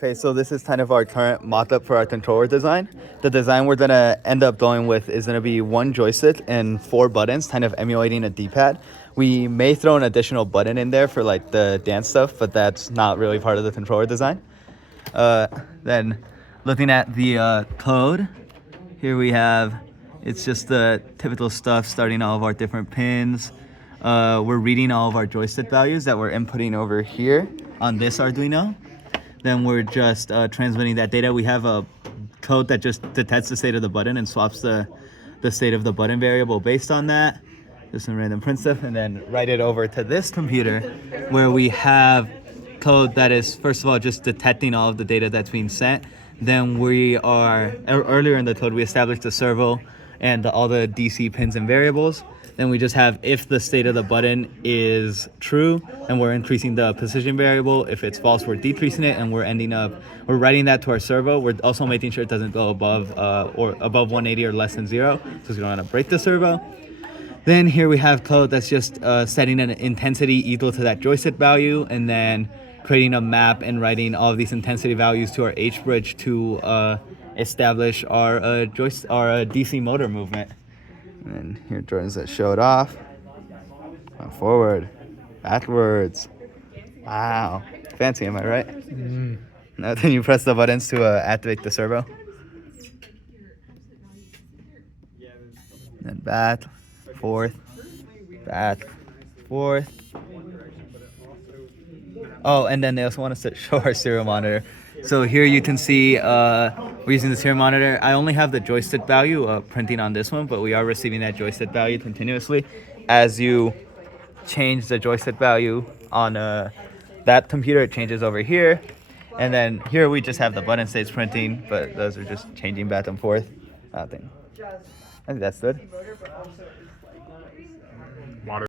Okay, so this is kind of our current mock-up for our controller design. The design we're gonna end up going with is gonna be one joystick and 4 buttons, kind of emulating a D-pad. We may throw an additional button in there for like the dance stuff, but that's not really part of the controller design. Then looking at the code, here we have, it's just the typical stuff, starting all of our different pins. We're reading all of our joystick values that we're inputting over here on this Arduino. Then we're just transmitting that data. We have a code that just detects the state of the button and swaps the state of the button variable based on that. Just some random print stuff, and then write it over to this computer where we have code that is, first of all, just detecting all of the data that's being sent. Then we are, earlier in the code, we established the servo and all the DC pins and variables. Then we just have if the state of the button is true, and we're increasing the position variable. If it's false, we're decreasing it, and we're writing that to our servo. We're also making sure it doesn't go above or above 180 or less than 0, because we don't want to break the servo. Then here we have code that's just setting an intensity equal to that joystick value, and then creating a map and writing all of these intensity values to our H bridge to establish our DC motor movement. And here Jordan's that showed off. Forward, backwards. Wow, fancy, am I right? Now then you press the buttons to activate the servo. Then back, forth, back, forth. Oh, and then they also want us to show our serial monitor. So here you can see we're using the serial monitor. I only have the joystick value printing on this one, but we are receiving that joystick value continuously. As you change the joystick value on that computer, it changes over here. And then here we just have the button states printing, but those are just changing back and forth. I think that's good.